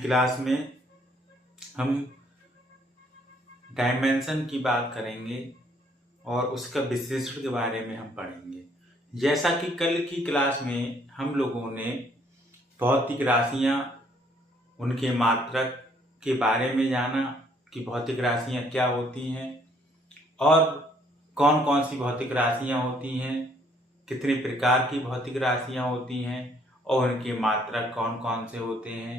Class में हम dimension की बात करेंगे और उसका विश्लेषण के बारे में हम पढ़ेंगे। जैसा कि कल की क्लास में हम लोगों ने भौतिक राशियां, उनके मात्रक के बारे में जाना कि भौतिक राशियां क्या होती हैं और कौन कौन सी भौतिक राशियां होती हैं, कितने प्रकार की भौतिक राशियां होती हैं और उनके मात्रक कौन कौन से होते हैं।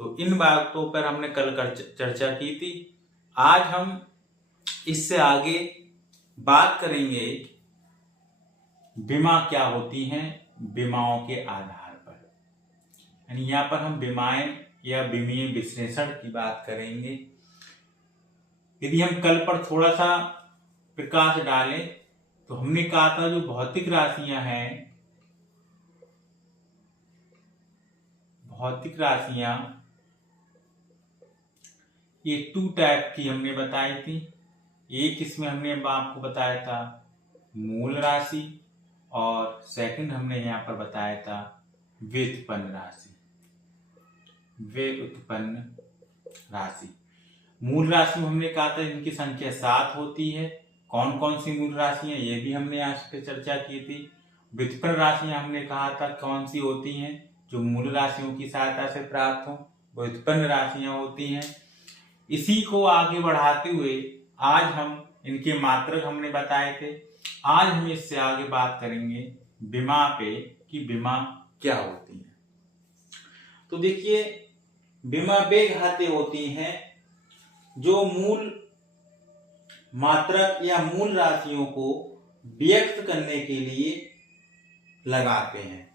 तो इन बातों पर हमने कल चर्चा की थी। आज हम इससे आगे बात करेंगे विमा क्या होती हैं, विमाओं के आधार पर। यानी यहाँ पर हम विमाएं या विमीय विश्लेषण की बात करेंगे। यदि हम कल पर थोड़ा सा प्रकाश डालें तो हमने कहा था जो भौतिक राशियां हैं, भौतिक राशियां ये 2 टाइप की हमने बताई थी। एक इसमें हमने आपको बताया था मूल राशि और सेकंड हमने यहाँ पर बताया था व्युत्पन्न राशि। व्युत्पन्न राशि, मूल राशि में हमने कहा था इनकी संख्या 7 होती है। कौन कौन सी मूल राशियां, ये भी हमने आज पे चर्चा की थी। व्युत्पन्न राशियां हमने कहा था कौन सी होती हैं, जो मूल राशियों की सहायता से प्राप्त हो, व्युत्पन्न राशियां होती हैं। इसी को आगे बढ़ाते हुए आज हम इनके मात्रक हमने बताए थे। आज हम इससे आगे बात करेंगे विमा पे कि विमा क्या होती है। तो देखिए, विमा वे घाते होती हैं जो मूल मात्रक या मूल राशियों को व्यक्त करने के लिए लगाते हैं।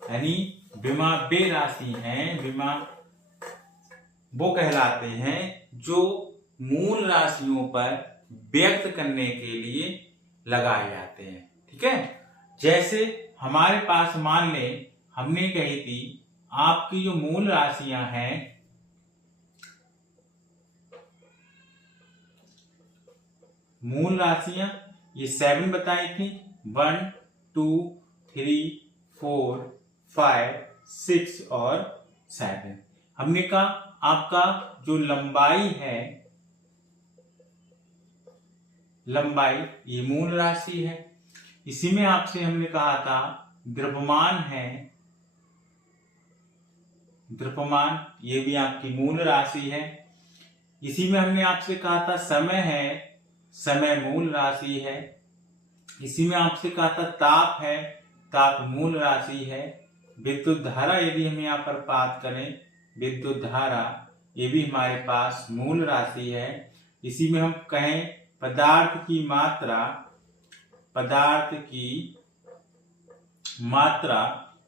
यानी विमा वे राशि हैं, विमा वो कहलाते हैं जो मूल राशियों पर व्यक्त करने के लिए लगाए जाते हैं। ठीक है, जैसे हमारे पास मान ले हमने कही थी आपकी जो मूल राशियां हैं, मूल राशियां ये 7 बताई थी, 1 2 3 4 5 6 और 7। हमने कहा आपका जो लंबाई है, लंबाई ये मूल राशि है। इसी में आपसे हमने कहा था द्रव्यमान है, द्रव्यमान ये भी आपकी मूल राशि है। इसी में हमने आपसे कहा था समय है, समय मूल राशि है। इसी में आपसे कहा था ताप है, ताप मूल राशि है। विद्युत धारा यदि हम यहाँ पर बात करें, विद्युत धारा ये भी हमारे पास मूल राशि है। इसी में हम कहें पदार्थ की मात्रा, पदार्थ की मात्रा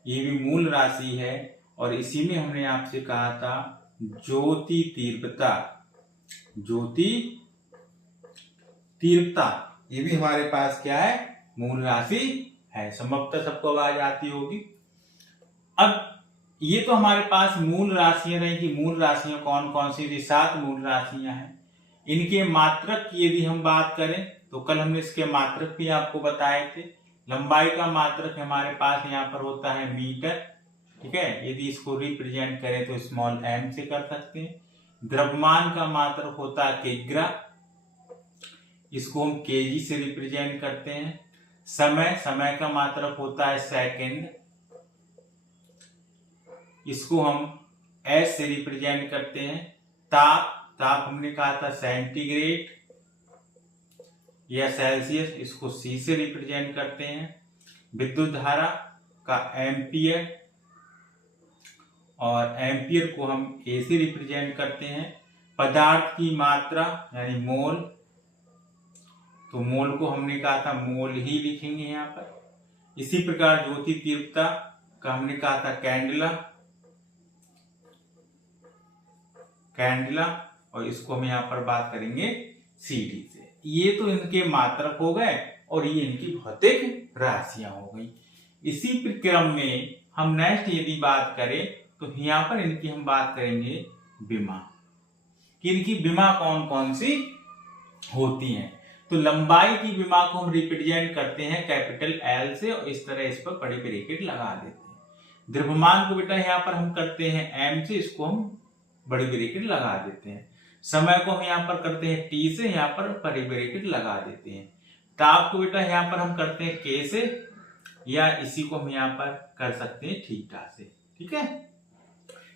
ये भी मूल राशि है। और इसी में हमने आपसे कहा था ज्योति तीव्रता, ज्योति तीव्रता ये भी हमारे पास क्या है, मूल राशि है। संभवतः सबको आवाज आती होगी। अब ये तो हमारे पास मूल राशियां रही कि मूल राशियां कौन कौन सी, 7 मूल राशियां हैं। इनके मात्रक की यदि हम बात करें तो कल हमने इसके मात्रक भी आपको बताए थे। लंबाई का मात्रक हमारे पास यहाँ पर होता है मीटर। ठीक है, यदि इसको रिप्रेजेंट करें तो स्मॉल m से कर सकते हैं। द्रव्यमान का मात्रक होता है किग्रा, इसको हम केजी से रिप्रेजेंट करते हैं। समय, समय का मात्रक होता है सेकंड, इसको हम एस से रिप्रेजेंट करते हैं। ताप, ताप हमने कहा था सेंटीग्रेड या सेल्सियस, इसको सी से रिप्रेजेंट करते हैं। विद्युत धारा का एम्पियर, और एम्पियर को हम ए से रिप्रेजेंट करते हैं। पदार्थ की मात्रा यानी मोल, तो मोल को हमने कहा था मोल ही लिखेंगे यहाँ पर। इसी प्रकार ज्योति तीव्रता का हमने कहा था कैंडला, कैंडला, और इसको हम यहाँ पर बात करेंगे सीडी से। ये तो इनके मात्रक हो गए और ये इनकी भौतिक राशियां हो गई। इसी क्रम में हम नेक्स्ट यदि बात करें तो यहाँ पर इनकी हम बात करेंगे विमा, कि इनकी विमा कौन कौन सी होती हैं। तो लंबाई की विमा को हम रिप्रेजेंट करते हैं कैपिटल एल से और इस तरह इस पर बड़े ब्रैकेट लगा देते हैं। द्रव्यमान को बेटा यहाँ पर हम करते हैं m से, इसको हम बड़ी ब्रैकेट लगा देते हैं। समय को हम यहाँ पर करते हैं t से, यहाँ पर बड़ी ब्रैकेट लगा देते हैं। ताप को बेटा यहाँ पर हम करते हैं k से, या इसी को हम यहाँ पर कर सकते हैं थीटा से। ठीक है।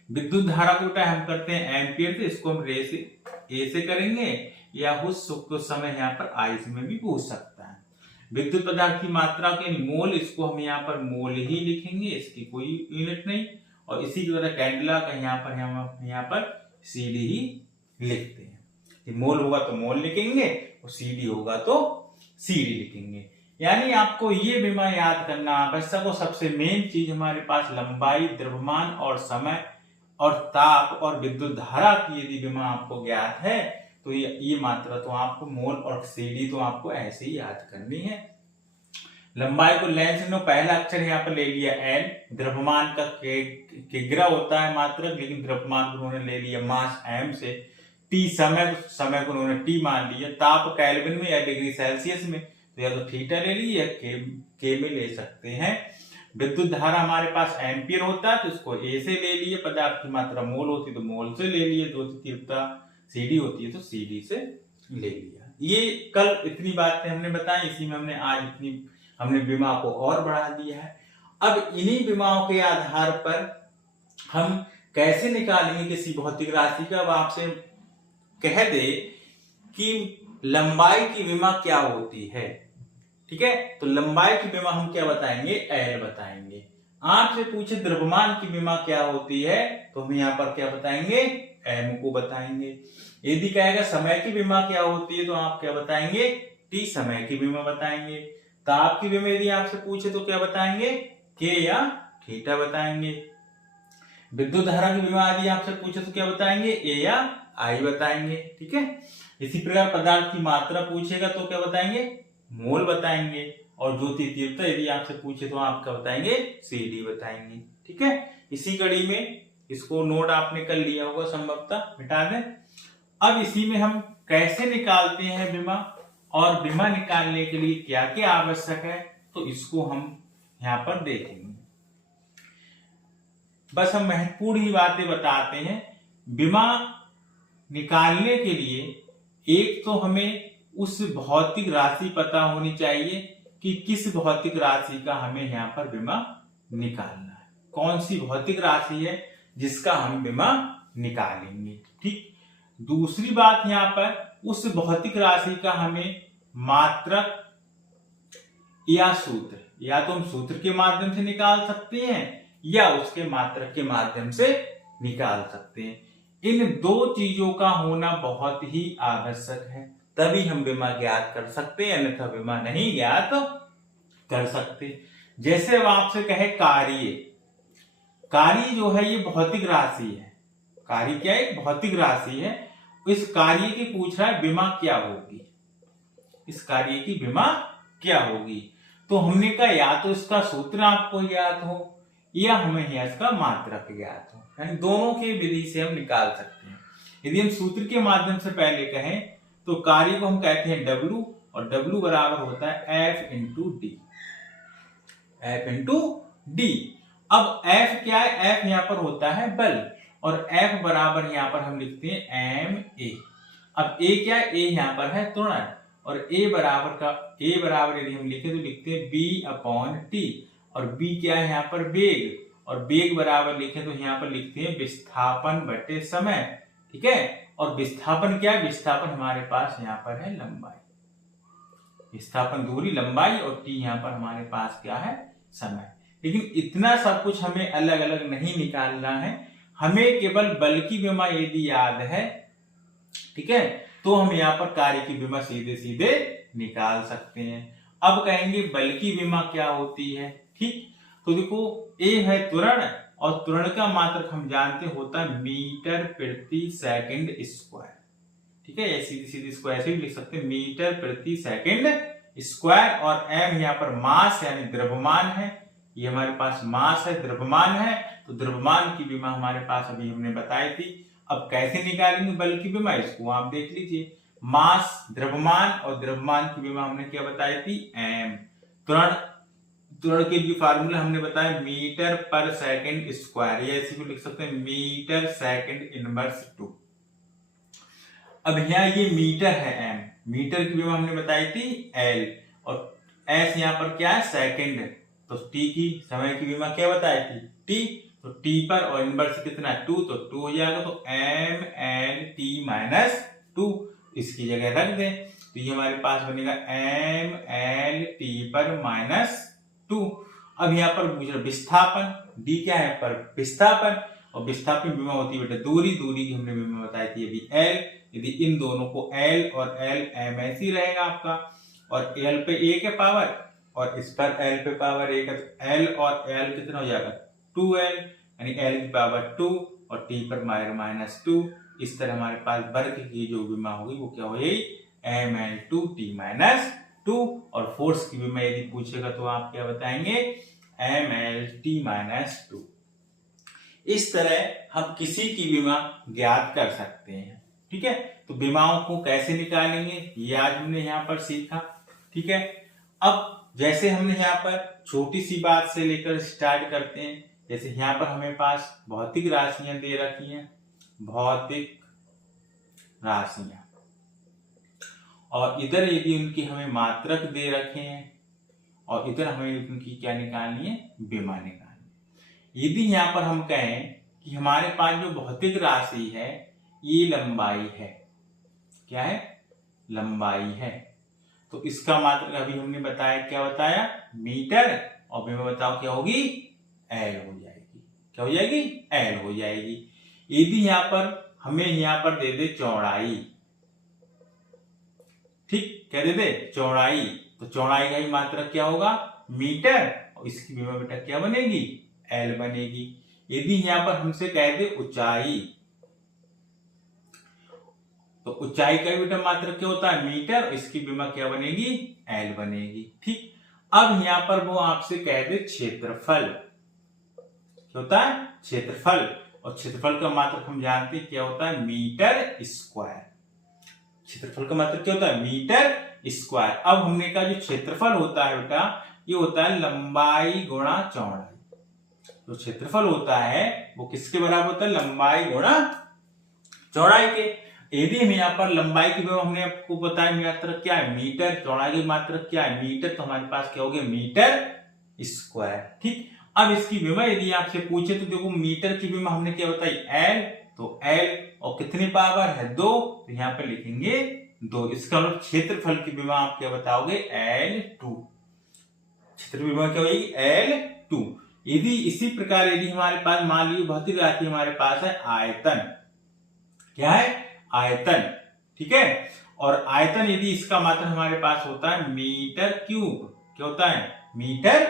विद्युत धारा को बेटा हम करते हैं एम्पियर से, इसको हम ए से करेंगे, या उस समय यहाँ पर आइस में भी पूछ सकता है। विद्युत पदार्थ की मात्रा के मोल, इसको हम यहाँ पर मोल ही लिखेंगे, इसकी कोई यूनिट नहीं। और इसी की तरह कैंडेला का यहाँ पर सीडी ही लिखते हैं। मोल होगा तो मोल लिखेंगे और सीडी होगा तो सीडी लिखेंगे। यानी आपको ये बीमा याद करना आवश्यक। और सबसे मेन चीज हमारे पास लंबाई, द्रव्यमान और समय और ताप और विद्युत धारा की यदि बीमा आपको ज्ञात है तो ये मात्रा तो आपको मोल और सीडी तो आपको ऐसे ही याद करनी है। लंबाई को लेंस ने पहला अक्षर यहाँ पर ले लिया एल, द्रव्यमान का किग्रा होता है मात्रक, लेकिन द्रव्यमान को उन्होंने ले लिया मास एम से। टी समय को उन्होंने टी मान लिया। ताप केल्विन में या डिग्री सेल्सियस में, तो या तो थीटा ले लीजिए या के में ले सकते हैं। विद्युत धारा हमारे पास एम्पियर होता है, तो इसको ए से ले लिए। पदार्थ की मात्रा मोल होती है तो मोल से ले लिए। दो तीव्रता सीडी होती है तो सीडी से ले लिया। ये कल इतनी बातें हमने बताई, इसी में हमने आज हमने बीमा को और बढ़ा दिया है। अब इन्हीं बीमाओं के आधार पर हम कैसे निकालेंगे किसी भौतिक राशि का। अब आपसे कह दे कि लंबाई की बीमा क्या होती है, ठीक है, तो लंबाई की बीमा हम क्या बताएंगे, एल बताएंगे। आपसे पूछे द्रव्यमान की बीमा क्या होती है, तो हम यहाँ पर क्या बताएंगे, एम को बताएंगे। यदि कहेगा समय की बीमा क्या होती है, तो आप क्या बताएंगे, टी समय की बीमा बताएंगे। ताप की बीमा यदि आपसे पूछे तो क्या बताएंगे, के या थीटा बताएंगे। विद्युत धारा की बीमा यदि आपसे पूछे तो क्या बताएंगे, ए या आई बताएंगे। ठीक है। इसी प्रकार पदार्थ की मात्रा पूछेगा तो क्या बताएंगे, मोल बताएंगे। और ज्योति तीव्रता यदि आपसे पूछे तो आप क्या बताएंगे, सीडी बताएंगे। ठीक है। इसी कड़ी में इसको नोट आपने कर लिया होगा, संभवतः मिटा दें। अब इसी में हम कैसे निकालते हैं बीमा, और बीमा निकालने के लिए क्या क्या आवश्यक है, तो इसको हम यहां पर देखेंगे। बस हम महत्वपूर्ण ही बातें बताते हैं। बीमा निकालने के लिए एक तो हमें उस भौतिक राशि पता होनी चाहिए कि किस भौतिक राशि का हमें यहाँ पर बीमा निकालना है, कौन सी भौतिक राशि है जिसका हम बीमा निकालेंगे। ठीक। दूसरी बात यहाँ पर उस भौतिक राशि का हमें मात्रक या सूत्र, या तो हम सूत्र के माध्यम से निकाल सकते हैं या उसके मात्रक के माध्यम से निकाल सकते हैं। इन दो चीजों का होना बहुत ही आवश्यक है, तभी हम बीमा ज्ञात कर सकते हैं, अन्यथा बीमा नहीं ज्ञात कर सकते। जैसे अब आपसे कहे कार्य, कार्य जो है ये भौतिक राशि है। कार्य क्या है, भौतिक राशि है। इस कार्य की पूछ रहा है बीमा क्या होगी, इस कार्य की बीमा क्या होगी। तो हमने कहा या तो इसका सूत्र आपको ज्ञात हो या हमें इसका मात्रक ज्ञात हो, यानी दोनों की विधि से हम निकाल सकते हैं। यदि हम सूत्र के माध्यम से पहले कहें तो कार्य को हम कहते हैं W, और W बराबर होता है F into D, F into D. अब F क्या है, F यहाँ पर होता है बल, और F बराबर यहाँ पर हम लिखते हैं ma। अब A क्या है, A यहाँ पर है त्वरण, और A बराबर यदि हम लिखे तो लिखते हैं B अपॉन टी, और B क्या है यहाँ पर वेग, और वेग बराबर लिखे तो यहाँ पर लिखते हैं विस्थापन बटे समय। ठीक है। और विस्थापन क्या है, विस्थापन हमारे पास यहाँ पर है लंबाई, विस्थापन दूरी लंबाई, और टी यहाँ पर हमारे पास क्या है, समय। लेकिन इतना सब कुछ हमें अलग अलग नहीं निकालना है, हमें केवल बल की बीमा यदि याद है, ठीक है, तो हम यहाँ पर कार्य की बीमा सीधे सीधे निकाल सकते हैं। अब कहेंगे बल की बीमा क्या होती है। ठीक। तो देखो A है त्वरण, और त्वरण का मात्रक हम जानते होता है मीटर प्रति सेकंड स्क्वायर। ठीक है, सीधी सीधी स्क्वायर से भी लिख सकते हैं, मीटर प्रति सेकंड स्क्वायर। और m यहाँ पर मास यानी द्रव्यमान है, ये हमारे पास मास है, द्रव्यमान है, तो द्रव्यमान की बीमा हमारे पास अभी हमने बताई थी। अब कैसे निकालेंगे बल की बीमा, इसको आप देख लीजिए। मास, द्रव्यमान, और द्रव्यमान की बीमा हमने क्या बताई थी, m। त्वरण त्वरण के लिए फार्मूला हमने बताया मीटर पर सेकंड स्क्वायर, या इसी को लिख सकते हैं मीटर सेकंड इनवर्स 2। अब यहाँ ये मीटर है m, मीटर की विमा हमने बताई थी l, और s यहाँ पर क्या है सेकंड, तो t की समय की विमा क्या बताई थी t, तो t पर और इनवर्स कितना 2, तो 2 हो जाएगा, तो m l t माइनस 2 इसकी जगह रख दें, तो ये हमारे पास बनेगा m l t पर माइनस 2। अब यहाँ पर पूछ रहा विस्थापन, d क्या है पर विस्थापन, और विस्थापन विमा होती है बेटा दूरी, दूरी की हमने विमा बताई थी अभी l, यदि इन दोनों को l और l m ऐसी रहेगा आपका, और l पे 1 है पावर और इस पर l पे पावर 1 है, तो l और l कितना हो जाएगा 2l, यानी l की पावर 2 और t पर माइनस 2। इस तरह हमारे पास वर्ग की जो विमा होगी वो क्या हो जाएगी ml2t माइनस 2, और फोर्स की विमा यदि पूछेगा तो आप क्या बताएंगे mlt माइनस 2। इस तरह हम किसी की विमा ज्ञात कर सकते हैं। ठीक है, तो विमाओं को कैसे निकालेंगे ये आज हमने यहाँ पर सीखा। ठीक है, अब जैसे हमने यहाँ पर छोटी सी बात से लेकर स्टार्ट करते हैं, जैसे यहाँ पर हमें पास भौतिक राशियां दे रखी हैं, भौतिक राशियां, और इधर यदि उनकी हमें मात्रक दे रखे हैं और इधर हमें उनकी क्या निकालनी है विमा निकालनी है। यदि यहाँ पर हम कहें कि हमारे पास जो भौतिक राशि है ये लंबाई है, क्या है लंबाई है, तो इसका मात्रक अभी हमने बताया क्या बताया मीटर, और विमा बताओ क्या होगी एल हो जाएगी, क्या हो जाएगी एल हो जाएगी। यदि यहाँ पर हमें यहाँ पर दे दे चौड़ाई, ठीक क्या दे दे चौड़ाई, तो चौड़ाई का ही मात्रक क्या होगा मीटर, और इसकी विमा बेटा क्या बनेगी एल बनेगी। यदि यहाँ पर हमसे कह दे ऊंचाई, तो ऊंचाई का बेटा मात्रक क्या होता है मीटर, इसकी विमा क्या बनेगी एल बनेगी। ठीक, अब यहाँ पर वो आपसे कह दे क्षेत्रफल, क्या होता है क्षेत्रफल, और क्षेत्रफल का मात्रक हम जानते हैं क्या होता है मीटर स्क्वायर, क्षेत्रफल का मात्रक क्या होता है मीटर स्क्वायर। अब हमने कहा जो क्षेत्रफल होता है बेटा ये होता है लंबाई गुणा चौड़ाई, जो क्षेत्रफल होता है वो किसके बराबर होता है लंबाई गुणा चौड़ाई के। यदि हम यहाँ पर लंबाई की हमने आपको बताया मात्रक क्या है मीटर, चौड़ाई की मात्रक क्या है मीटर, तो हमारे पास क्या हो गया मीटर स्क्वायर। ठीक, अब इसकी विमा यदि आपसे पूछे तो देखो मीटर की विमा हमने क्या बताई एल, तो एल और कितनी पावर है 2, तो यहाँ पे लिखेंगे 2। इसका मतलब क्षेत्रफल की विमा आप क्या बताओगे L2, क्षेत्र विमा क्या होगी L2। यदि इसी प्रकार यदि हमारे पास मान लीजिए भौतिक राशि हमारे पास है आयतन, क्या है आयतन, ठीक है, और आयतन यदि इसका मात्रक हमारे पास होता है मीटर क्यूब, क्या होता है मीटर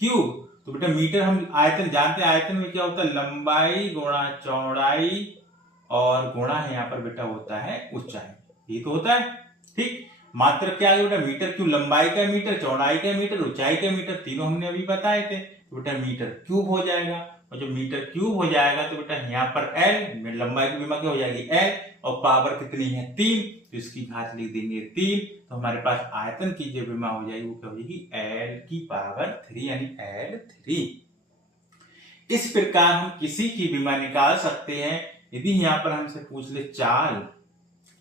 क्यूब, तो बेटा मीटर हम आयतन जानते हैं, आयतन में क्या होता है लंबाई गुणा चौड़ाई और गुणा है यहाँ पर बेटा होता है ऊंचाई, ये तो होता है। ठीक, मात्रक क्या है बेटा मीटर क्यूब, लंबाई का मीटर, चौड़ाई का मीटर, ऊंचाई का मीटर, तीनों हमने अभी बताए थे, तो बेटा मीटर क्यूब हो जाएगा, और जब मीटर क्यूब हो जाएगा तो बेटा यहाँ पर एल, लंबाई की विमा क्या हो जाएगी एल, और पावर कितनी है 3, तो इसकी घात लिख देंगे 3, तो हमारे पास आयतन की जो विमा हो जाएगी वो क्या हो जाएगी एल की पावर 3 यानी L3। इस प्रकार हम किसी की विमा निकाल सकते हैं। यदि यहाँ पर हमसे पूछ ले चाल,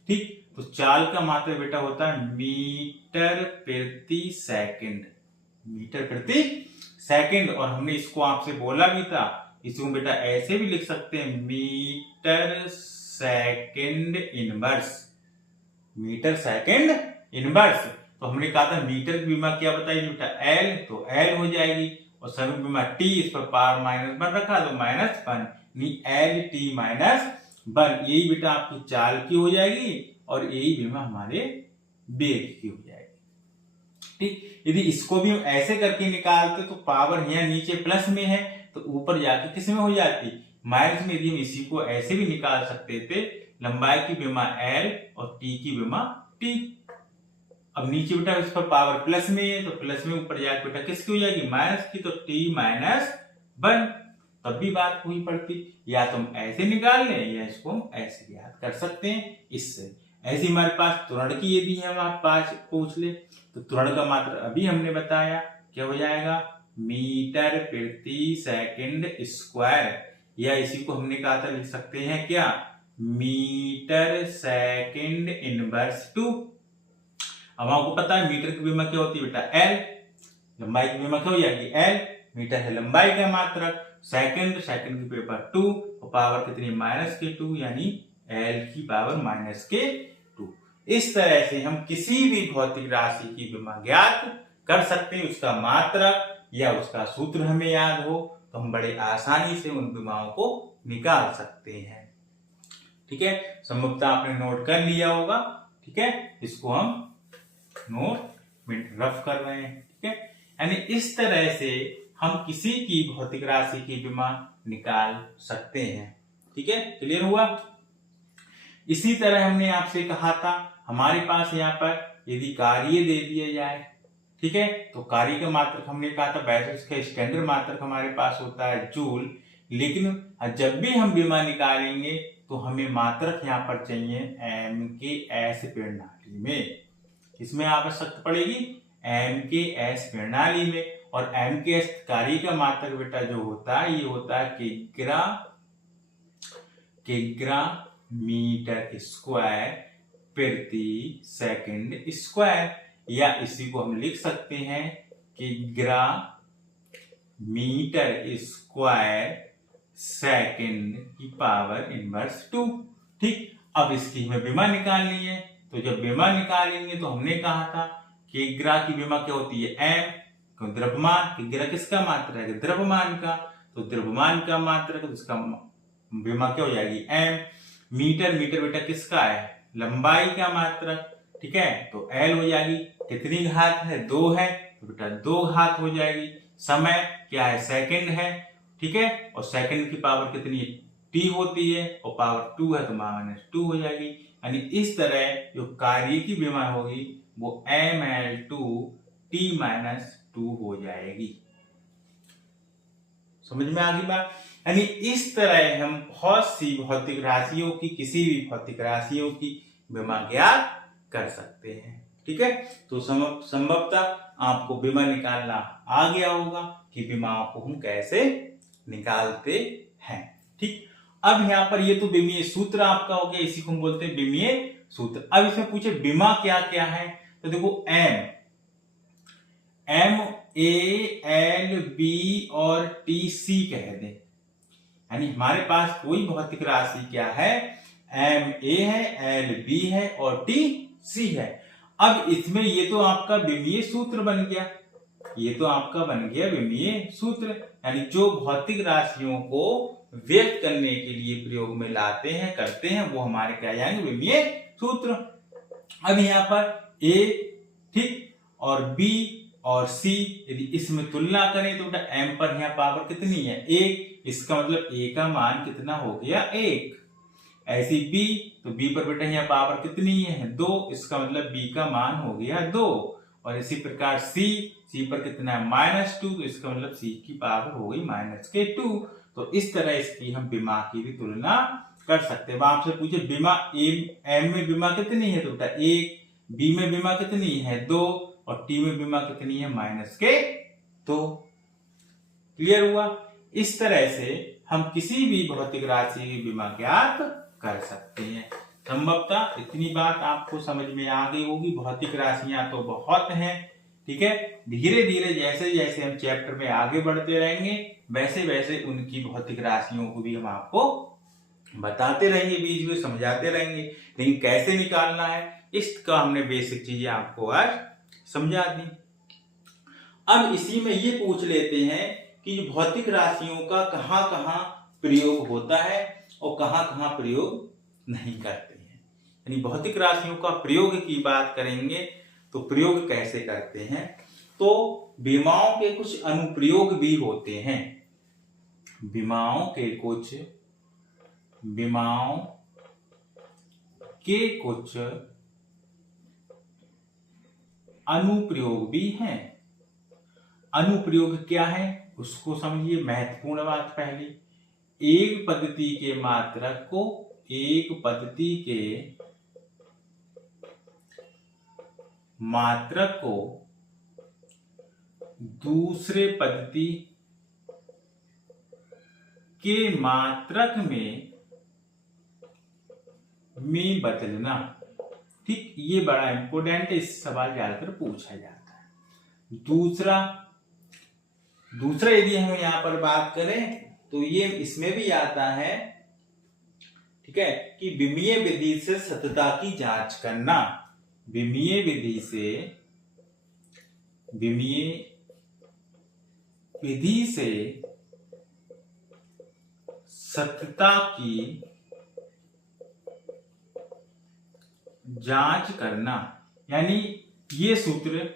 ठीक, तो चाल का मात्रक बेटा होता है मीटर प्रति सेकंड, मीटर प्रति सेकंड, और हमने इसको आपसे बोला भी था, इसको बेटा ऐसे भी लिख सकते हैं metre second inverse, metre second inverse. तो हमने कहा था मीटर की विमा क्या बताई बेटा एल, तो एल हो जाएगी, और समय विमा टी, इस पर पावर -1 रखा तो -1, एल टी -1, यही बेटा आपकी चाल की हो जाएगी, और यही विमा हमारे वेग की हो जाएगी। ठीक, यदि इसको भी हम ऐसे करके निकालते तो पावर यहाँ नीचे प्लस में है तो ऊपर जाके किस में हो जाती माइनस में। यदि हम इसी को ऐसे भी निकाल सकते थे, लंबाई की विमा एल और टी की विमा टी। अब नीचे बेटा इस पर पावर प्लस में है तो प्लस में, ऊपर जाके बेटा किसकी हो जाएगी माइनस की, तो टी -1, तब भी बात हुई पड़ती। या तो हम ऐसे निकाल लें या इसको हम ऐसे याद कर सकते हैं इससे। ऐसे हमारे पास त्वरण की यदि हम आप पास पूछ ले तो त्वरण का मात्र अभी हमने बताया क्या हो जाएगा मीटर प्रति सेकंड स्क्वायर, या इसी को हमने कहा था लिख सकते हैं क्या, मीटर सेकंड इनवर्स 2। अब आपको पता है मीटर की विमा क्या होती है बेटा, एल, लंबाई की विमा क्या हो जाएगी एल, मीटर है लंबाई का मात्रक, सेकंड की पावर 2 और पावर कितनी -2, यानी एल की पावर -2। इस तरह से हम किसी भी भौतिक राशि की विमा ज्ञात कर सकते हैं। उसका मात्रक या उसका सूत्र हमें याद हो तो हम बड़े आसानी से उन विमाओं को निकाल सकते हैं। ठीक है, संभवतः आपने नोट कर लिया होगा। ठीक है, इसको हम नोट में रफ कर रहे हैं। ठीक है, यानी इस तरह से हम किसी की भौतिक राशि की विमा निकाल सकते हैं। ठीक है, क्लियर हुआ। इसी तरह हमने आपसे कहा था हमारे पास यहाँ पर यदि कार्य दे दिया जाए, ठीक है, तो कार्य का मात्रक हमने कहा था वैसे उसका स्टैंडर्ड मात्रक हमारे पास होता है जूल, लेकिन जब भी हम विमा निकालेंगे तो हमें मात्रक यहाँ पर चाहिए एम के एस प्रणाली में। इसमें आवश्यकता पड़ेगी एम के एस प्रणाली में, और एम के एस कार्य का मात्रक बेटा जो होता है ये होता है किग्रा मीटर स्क्वायर प्रति सेकंड स्क्वायर, या इसी को हम लिख सकते हैं किग्रा मीटर स्क्वायर सेकंड की पावर इनवर्स 2। ठीक, अब इसकी हमें विमा निकालनी है, तो जब विमा निकालेंगे तो हमने कहा था किग्रा की विमा क्या होती है एम, द्रव्यमान, किग्रा किसका मात्रक है द्रव्यमान का, तो द्रव्यमान का मात्रक है, उसका विमा क्या हो जाएगी एम। मीटर बेटा किसका है लंबाई का मात्रक, ठीक है, तो एल हो जाएगी, कितनी घात है 2 है, तो बेटा 2 घात हो जाएगी। समय क्या है सेकंड है, ठीक है, और सेकंड की पावर कितनी है टी होती है, और पावर 2 है तो -2 हो जाएगी। यानी इस तरह जो कार्य की विमा होगी वो ml2 t-2 हो जाएगी। समझ में आ गई बात। यानी इस तरह हम बहुत सी भौतिक राशियों की, किसी भी भौतिक राशियों की विमा ज्ञात कर सकते हैं। ठीक है, तो संभवतः आपको विमा निकालना आ गया होगा कि विमाओं को हम कैसे निकालते हैं। ठीक, अब यहाँ पर ये तो विमीय सूत्र आपका हो गया, इसी को हम बोलते हैं विमीय सूत्र। अब इसमें पूछे विमा क्या क्या है, तो देखो एम ए एल बी और टी सी कह दे, यानी हमारे पास कोई भौतिक राशि क्या है एम ए है, एल बी है और टी सी है। अब इसमें ये तो आपका विमीय सूत्र बन गया, ये तो आपका बन गया विमीय सूत्र, यानी जो भौतिक राशियों को व्यक्त करने के लिए प्रयोग में लाते हैं करते हैं वो हमारे क्या जाएंगे विमीय सूत्र। अब यहाँ पर ए ठीक और बी और सी यदि इसमें तुलना करें तो बेटा एम पर यहाँ पावर कितनी है 1, इसका मतलब ए का मान कितना हो गया 1। ऐसी बी तो बी पर बेटा यहाँ पावर कितनी है 2, इसका मतलब बी का मान हो गया 2। और इसी प्रकार सी पर कितना है -2, तो इसका मतलब सी की पावर हो गई -2। तो इस तरह इसकी हम विमा की भी तुलना कर सकते हैं। आपसे पूछे विमा एम में विमा कितनी है तो बेटा 1, बी में विमा कितनी है 2 और टी में विमा कितनी है -2। क्लियर हुआ। इस तरह से हम किसी भी भौतिक राशि की विमा ज्ञात कर सकते हैं। संभवतः इतनी बात आपको समझ में आ गई होगी। भौतिक राशियां तो बहुत हैं, ठीक है, धीरे धीरे जैसे जैसे हम चैप्टर में आगे बढ़ते रहेंगे वैसे वैसे उनकी भौतिक राशियों को भी हम आपको बताते रहेंगे, बीच में समझाते रहेंगे, लेकिन कैसे निकालना है इसका हमने बेसिक चीजें आपको आज समझा दी। अब इसी में ये पूछ लेते हैं कि भौतिक राशियों का कहां कहां प्रयोग होता है और कहां कहां प्रयोग नहीं करते हैं। यानी भौतिक राशियों का प्रयोग की बात करेंगे तो प्रयोग कैसे करते हैं, तो विमाओं के कुछ अनुप्रयोग भी होते हैं। विमाओं के कुछ अनुप्रयोग भी हैं। अनुप्रयोग क्या है उसको समझिए। महत्वपूर्ण बात पहली, एक पद्धति के मात्रक को एक पद्धति के मात्रक को दूसरे पद्धति के मात्रक में बदलना। ठीक, ये बड़ा इंपॉर्टेंट है, इस सवाल ज्यादातर पूछा जाता है। दूसरा यदि हम यहां पर बात करें तो ये इसमें भी आता है, ठीक है, कि विमीय विधि से सत्यता की जांच करना। विमीय विधि से सत्यता की जांच करना, यानी ये सूत्र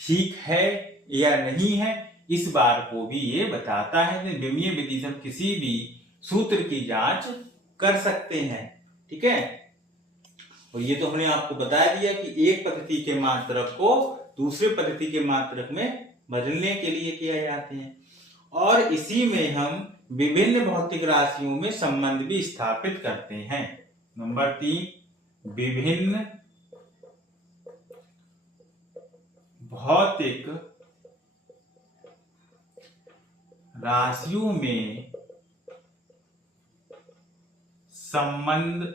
ठीक है या नहीं है, इस बार को भी ये बताता है कि विमीय विधि से हम किसी भी सूत्र की जांच कर सकते हैं। ठीक है, और ये तो हमने आपको बता दिया कि एक पद्धति के मात्रक को दूसरे पद्धति के मात्रक में बदलने के लिए किया जाते हैं, और इसी में हम विभिन्न भौतिक राशियों में संबंध भी स्थापित करते हैं। नंबर 3, विभिन्न भौतिक राशियों में संबंध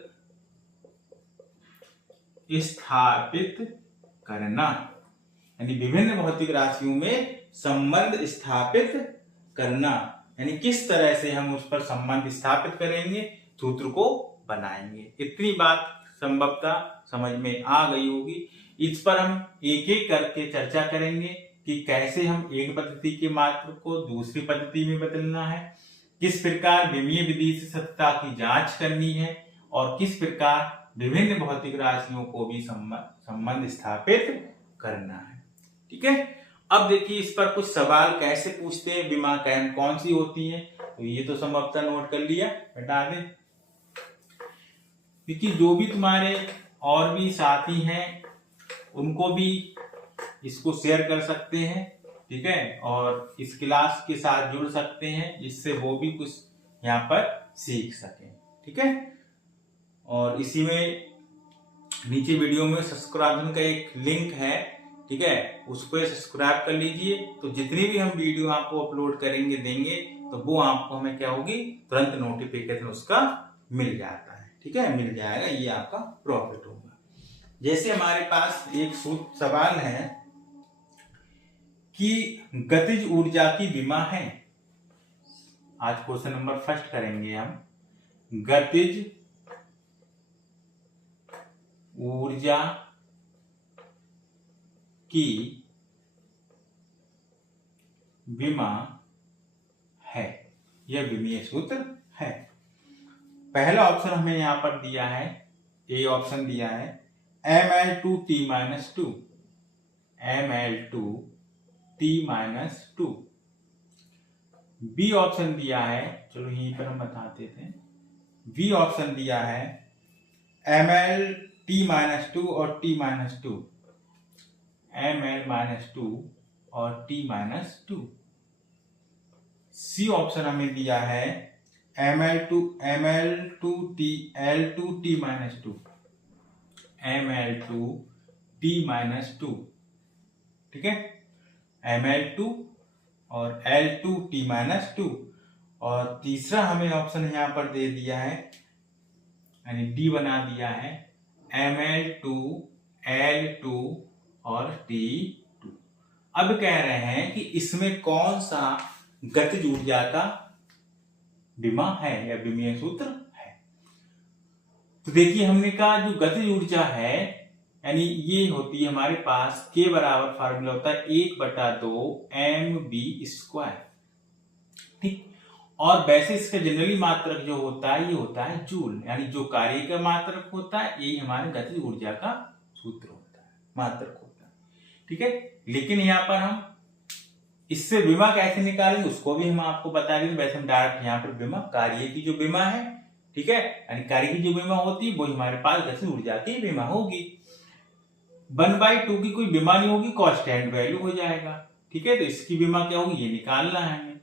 स्थापित करना, यानी विभिन्न भौतिक राशियों में संबंध स्थापित करना, यानी किस तरह से हम उस पर संबंध स्थापित करेंगे, सूत्र को बनाएंगे। इतनी बात संभवतः समझ में आ गई होगी। इस पर हम एक एक करके चर्चा करेंगे कि कैसे हम एक पद्धति के मात्रक को दूसरी पद्धति में बदलना है, किस प्रकार विमीय विधि से सत्यता की जांच करनी है, और किस प्रकार विभिन्न भौतिक राशियों को भी संबंध स्थापित करना है। ठीक है, अब देखिए इस पर कुछ सवाल कैसे पूछते हैं, विमा कौन सी होती है, तो ये तो संभवतः नोट कर लिया, बता दें। देखिए जो भी तुम्हारे और भी साथी हैं उनको भी इसको शेयर कर सकते हैं, ठीक है, और इस क्लास के साथ जुड़ सकते हैं, जिससे वो भी कुछ यहाँ पर सीख सकें। ठीक है, और इसी में नीचे वीडियो में सब्सक्राइब का एक लिंक है, ठीक है, उस पर सब्सक्राइब कर लीजिए, तो जितनी भी हम वीडियो आपको अपलोड करेंगे देंगे तो वो आपको हमें क्या होगी, तुरंत नोटिफिकेशन उसका मिल जाता है। ठीक है, मिल जाएगा, ये आपका प्रॉफिट होगा। जैसे हमारे पास एक सवाल है कि गतिज ऊर्जा की विमा है। आज क्वेश्चन नंबर फर्स्ट करेंगे हम, गतिज ऊर्जा की विमा है, यह विमीय सूत्र है। पहला ऑप्शन हमें यहां पर दिया है, ए ऑप्शन दिया है Ml2T-2, Ml2T-2। बी ऑप्शन दिया है, चलो यहीं पर हम बताते थे, बी ऑप्शन दिया है Ml-T-2 और T-2, Ml-2 और T-2। सी ऑप्शन हमें दिया है Ml2T-2, Ml2T-2, ठीक है, Ml2 और L2T-2। और तीसरा हमें ऑप्शन यहां पर दे दिया है, यानी डी बना दिया है, Ml2, L2 और T2। अब कह रहे हैं कि इसमें कौन सा गतिज ऊर्जा का विमा है या विमीय सूत्र है। तो देखिए हमने कहा जो गतिज ऊर्जा है, यानी ये होती है हमारे पास K बराबर फार्मूला होता है 1/2 mv²। ठीक, और वैसे इसका जनरली मात्रक जो होता है ये होता है जूल, यानी जो कार्य का मात्रक होता है यही हमारे गतिज ऊर्जा का सूत्र होता है, मात्रक होता है। ठीक है, लेकिन यहाँ पर हम इससे विमा कैसे निकालेंगे उसको भी हम आपको बता देंगे। वैसे हम डायरेक्ट यहाँ पर विमा, कार्य की जो विमा है, ठीक है, यानी कार्य की जो विमा होती है वो हमारे पास गतिज ऊर्जा की विमा होगी। 1/2 की कोई विमा नहीं होगी, कांस्टेंट वैल्यू हो जाएगा। ठीक है, तो इसकी विमा क्या होगी ये निकालना है हमें।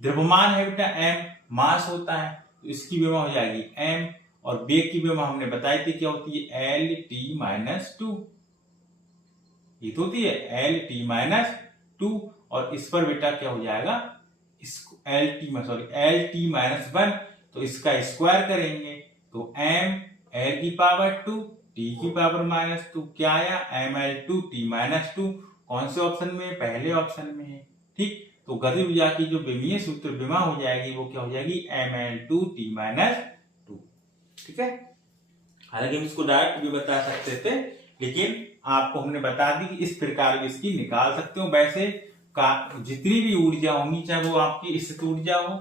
द्रव्यमान है बेटा m, मास होता है, तो इसकी विमा हो जाएगी m, और वेग की विमा हमने बताई थी क्या होती है L-T-2, ये तो होती है L-T-2। 2 और इस पर बेटा क्या हो जाएगा, इसको LT माइनस 1, तो इसका स्क्वायर करेंगे तो m l की पावर 2 t की पावर माइनस 2, क्या आया ml2 t माइनस 2, कौन से ऑप्शन में, पहले ऑप्शन में है। ठीक, तो गति ऊर्जा की जो विमीय सूत्र विमा हो जाएगी वो क्या हो जाएगी, ml2 t माइनस 2। ठीक है, हालांकि हम इसको डायरेक्ट भी बता सकते थे, लेकिन आपको हमने बता दी कि इस प्रकार भी इसकी निकाल सकते हो। वैसे जितनी भी ऊर्जा होंगी, चाहे वो आपकी स्थित ऊर्जा हो,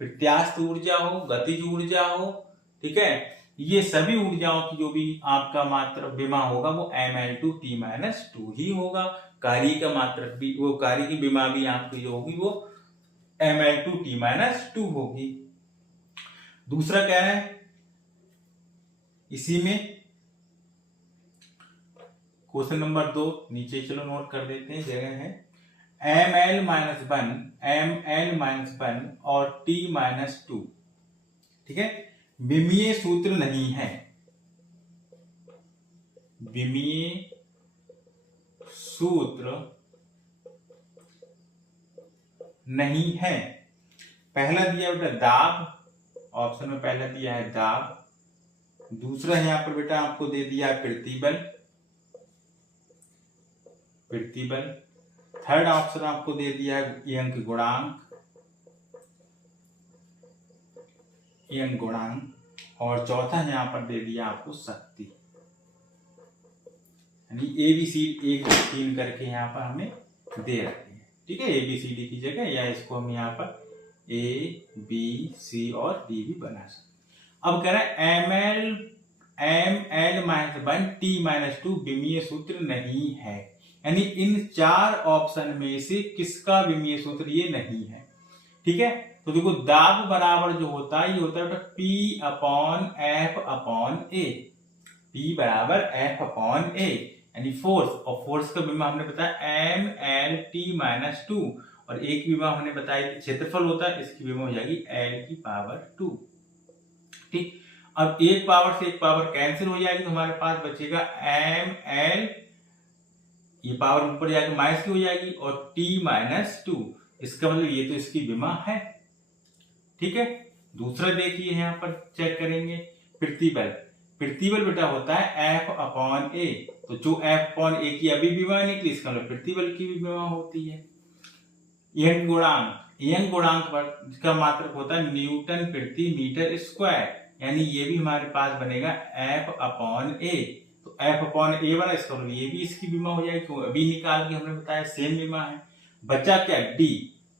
प्रत्यास्थ ऊर्जा हो, गतिज ऊर्जा हो, ठीक है, ये सभी ऊर्जाओं की जो भी आपका मात्रक विमा होगा वो ml2 t माइनस 2 ही होगा। कार्य का मात्रक भी, वो कार्य की विमा भी आपकी जो होगी वो ml2 t माइनस 2 होगी। दूसरा कह रहे हैं इसी में क्वेश्चन नंबर 2, नीचे चलो नोट कर देते हैं, जगह है ml माइनस 1 और t माइनस 2। ठीक है, विमीय सूत्र नहीं है, विमीय सूत्र नहीं है। पहला दिया बेटा दाब, ऑप्शन में पहला दिया है दाब, दूसरा यहां पर बेटा आपको दे दिया प्रतिबल, थर्ड ऑप्शन आपको दे दिया है यंग गुणांक, और चौथा यहां पर दे दिया आपको शक्ति। यानी ABCD 1 2 3 करके यहाँ पर हमें दे रखे हैं। ठीक है, ABCD की जगह या इसको हम यहाँ पर ABC और D भी बना सकते। अब कह रहे हैं ml माइनस 1 t माइनस 2 विमीय सूत्र नहीं है, यानी इन 4 ऑप्शन में से किसका विमीय सूत्र ये नहीं है। ठीक है, तो देखो दाब बराबर जो होता है ये होता है P upon F upon A, P बराबर F अपॉन A, यानी फोर्स, और फोर्स का विमा हमने बताया mlt माइनस 2, और एक विमा हमने बताया क्षेत्रफल होता है, इसकी विमा हो जाएगी l की पावर 2। ठीक, अब एक पावर से एक पावर कैंसिल हो जाएगी तो हमारे पास बचेगा ml, ये पावर ऊपर जाएगी माइनस की हो जाएगी, और t माइनस 2, इसका मतलब ये तो इसकी विमा है। ठीक है, दूसरा देखिए यहाँ पर चेक करेंगे प्रतिबल बेटा होता है F अपॉन A, तो जो F अपॉन A की अभी विमा निकली, इसका मतलब प्रतिबल की भी विमा होती है। यंग गुणांक का मात्रक होता है न्यूटन प्रति मीटर स्क्वायर, यानी ये भी हमारे पास बनेगा F अपॉन A, तो F अपॉन A बना, इसका मतलब ये भी इसकी विमा हो जाएगी, तो अभी निकाल के हमने बताया सेम विमा है। बचा क्या, D।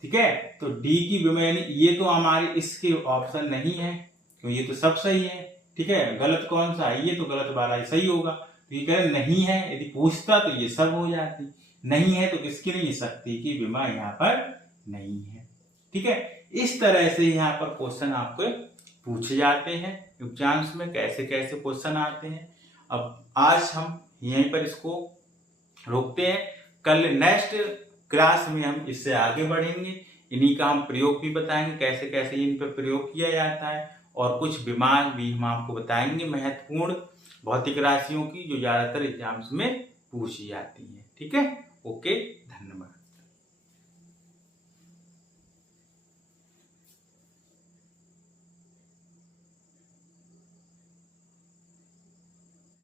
ठीक है, तो D की विमा, यानी ये तो हमारे इसके ऑप्शन नहीं है, तो ये तो सब सही है। ठीक है, गलत कौन सा है, ये तो गलत वाला ही सही होगा, तो ये कह रहे नहीं है, यदि पूछता तो ये सब हो जाती, नहीं है तो किसकी नहीं, शक्ति की विमा यहाँ पर नहीं है। ठीक है, इस तरह से यहाँ पर क्वेश्चन आपको पूछे जाते हैं एग्जाम्स में, कैसे कैसे क्वेश्चन आते हैं। अब आज हम यहीं पर इसको रोकते हैं, कल नेक्स्ट क्लास में हम इससे आगे बढ़ेंगे, इन्हीं का हम प्रयोग भी बताएंगे, कैसे कैसे इन पर प्रयोग किया जाता है, और कुछ विमान भी हम आपको बताएंगे महत्वपूर्ण भौतिक राशियों की, जो ज्यादातर एग्जाम्स में पूछी जाती है। ठीक है, ओके, धन्यवाद।